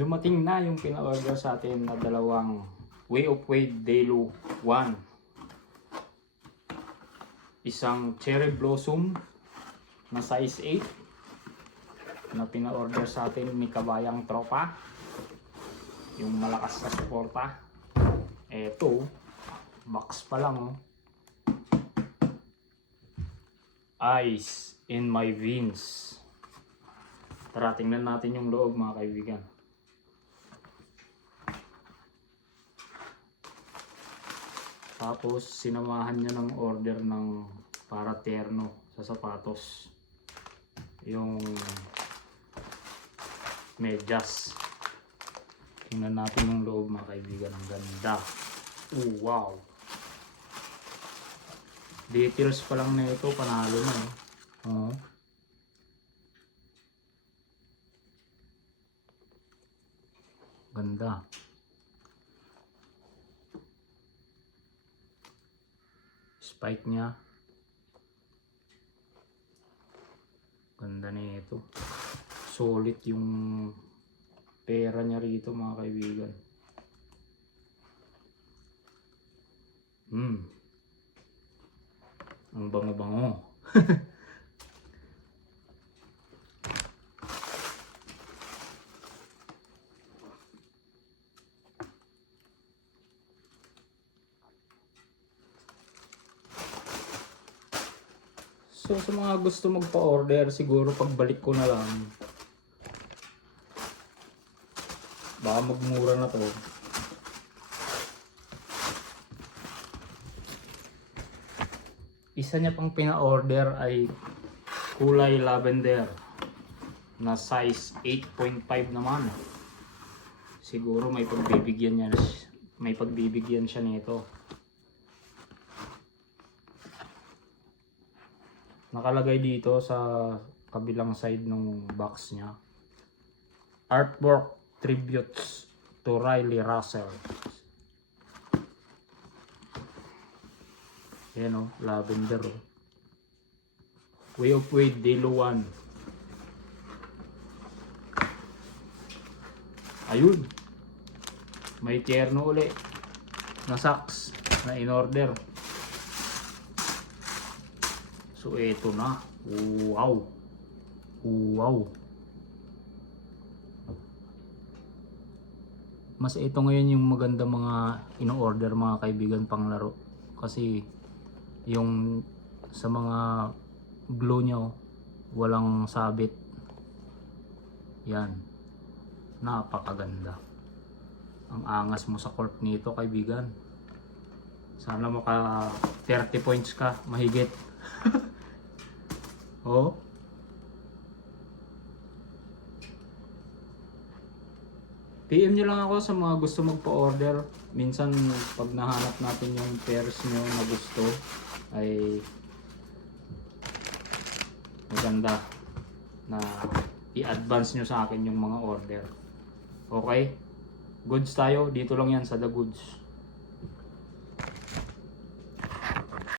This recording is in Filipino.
Dumating na yung pina-order sa atin na dalawang Way of Wade Delo 1. Isang cherry blossom na size 8 na pina-order sa atin ni Kabayang Tropa. Yung malakas na suporta. Eto, box pa lang oh. Ice in my veins. Tara, tingnan natin yung loob mga kaibigan. Tapos sinamahan niya ng order ng para terno sa sapatos. Yung medyas. Tingnan natin yung loob mga kaibigan. Ang ganda. Oh, wow. Details pa lang na ito, panalo na eh. Oh. Ganda. Spike niya. Ganda na ito. Solid yung pera niya rito mga kaibigan. Ang bango-bango. So sa mga gusto magpa-order, siguro pagbalik ko na lang. Baka magmura na to. Isa niya pang pina-order ay kulay lavender na size 8.5 naman. Siguro may pagbibigyan siya nito. Nakalagay dito sa kabilang side ng box niya. Artwork tributes to Riley Russell. Yan o, lavender o. Way of Wade Delo 1. Ayun. May tierno uli na socks na in order. So eto na. Wow. Wow. Mas ito ngayon yung maganda mga in-order mga kaibigan pang laro. Kasi yung sa mga glue nyo walang sabit. Yan. Napakaganda. Ang angas mo sa court nito kaibigan. Sana maka 30 points ka mahigit. Oh. PM nyo lang ako sa mga gusto magpa-order. Minsan pag nahanap natin yung pairs nyo na gusto ay maganda na i-advance nyo sa akin yung mga order. Okay? Goods tayo. Dito lang yan sa The Goods.